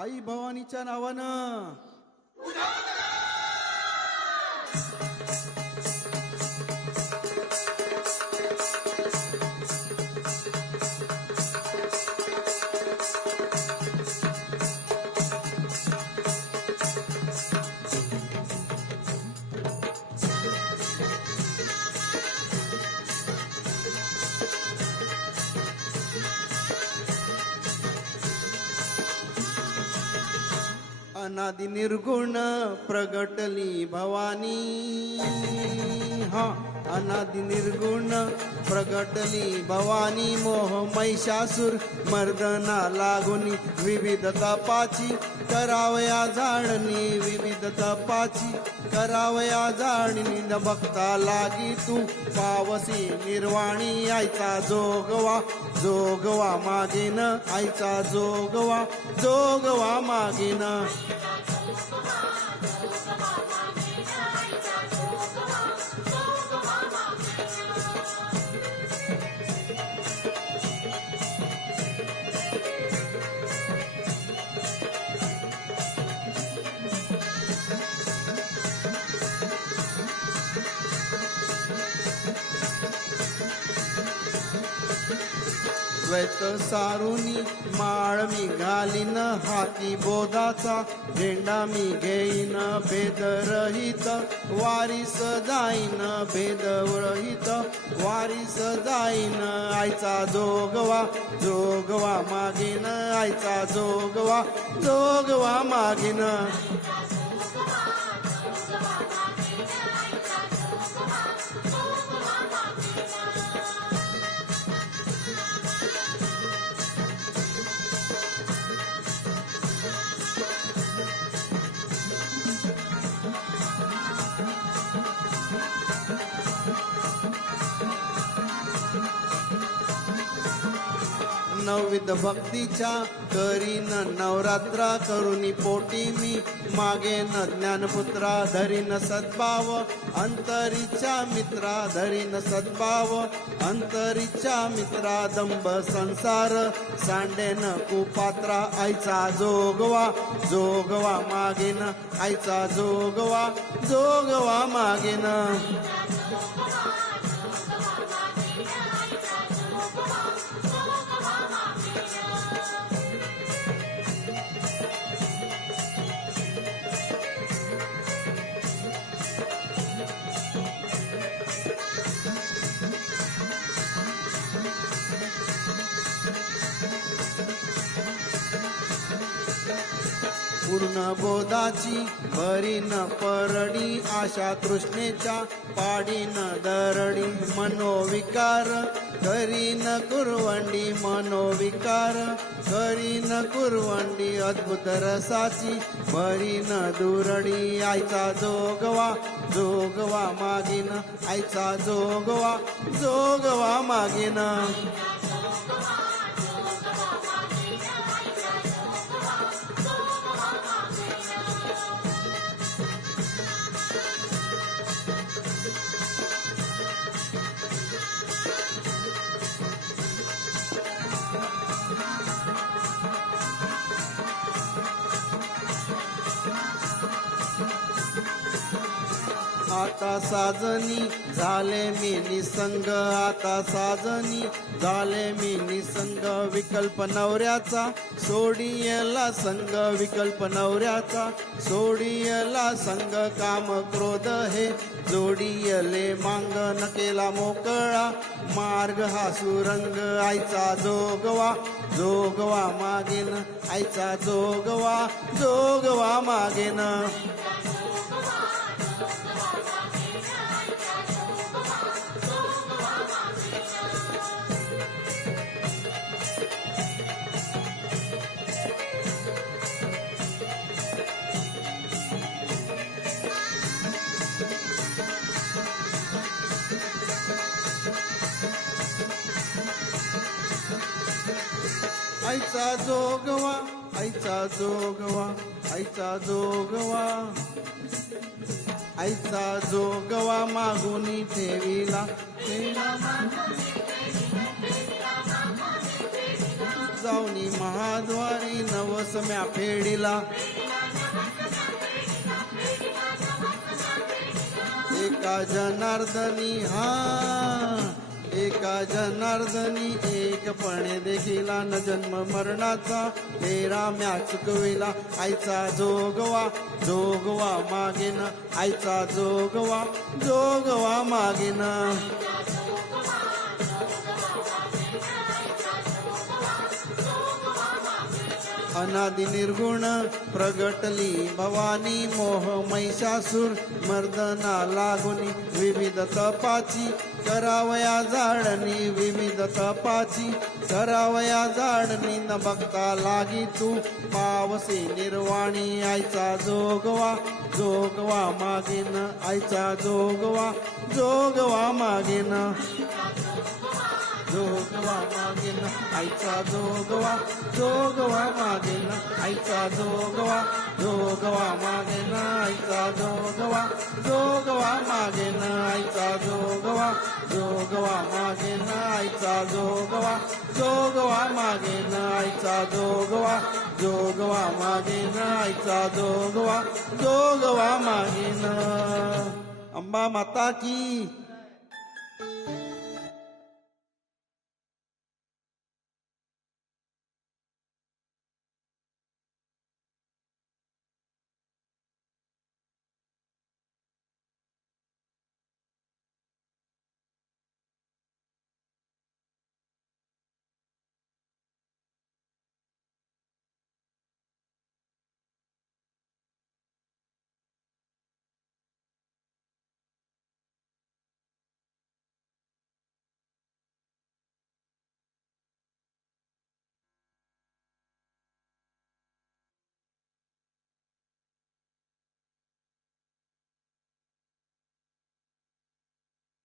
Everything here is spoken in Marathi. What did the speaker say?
आई भवानीच्या नावानं अनादि निर्गुण प्रगटली भवानी हा अनादि निर्गुण प्रगटली भवानी मोह महिषासुर मर्दना लागुनी विविध तपाची करावया जाणनी विविध तपाची करावया जाणनी न बघता लागी तू पावसी निर्वाणी आईचा जोगवा जोगवा मागेन आईचा जोगवा जोगवा मागेन द्वैत सारुनी माळ मी घालीन हाती बोधाचा झेंडा मी घेईन भेदरहित वारीस जाईन भेदरहित वारीस जाईन आईचा जोगवा जोगवा मागीन आईचा जोगवा जोगवा मागीन नवविध भक्तीच्या करीन नवरात्रा करुणी पोटी मी मागेन ज्ञानपुत्रा धरीन सद्भाव अंतरीच्या मित्रा धरीन सद्भाव अंतरीच्या मित्रा दंभ संसार सांडेन कुपात्रा आईचा जोगवा जोगवा मागेन आईचा जोगवा जोगवा मागेन पूर्ण बोधाची भरीन परडी आशा तृष्णेच्या पाडीन दरडी मनोविकार करीन कुरवंडी मनोविकार करीन कुरवंडी अद्भुत रसाची भरीन दुरडी आईचा जोगवा जोगवा मागीन आईचा जोगवा जोगवा मागीन आता साजनी झाले मी निसंग आता साजनी झाले मी निसंग विकल्प नवऱ्याचा सोडियला संग विकल्प नवऱ्याचा सोडियला संग काम क्रोध हे जोडियले मांग न केला मोकळा मार्ग हा सुरंग आईचा जोगवा जोगवा मागेन आईचा जोगवा जोगवा मागेन आईचा जोगवा आईचा जोगवा आईचा जोगवा आईचा जोगवा मागुनी ठेविला जाऊनी महाद्वारी नवसम्या फेडीला एका जनार्दनी एका जनार्दनी एकपणे देखिला न जन्म मरणाचा फेरा म्या चुकविला आईचा जोगवा जोगवा मागेन आईचा जोगवा जोगवा मागेन अनादि निर्गुण प्रगटली भवानी मोह महिषासूर मर्दना लागुनी विविध तपाची करावया जाडणी विविध तपाची करावया जाडणी न बघता लागी तू पावसे निर्वाणी आईचा जोगवा जोगवा मागेन आईचा जोगवा जोगवा मागेन जोगवा मागेन आईचा जोगवा जोगवा मागेन आईचा जोगवा जोगवा मागेन आईचा जोगवा जोगवा मागेन आईचा जोगवा जोगवा मागेन आईचा जोगवा जोगवा मागेन आईचा जोगवा जोगवा मागेन आईचा जोगवा जोगवा मागेन अंबा माता की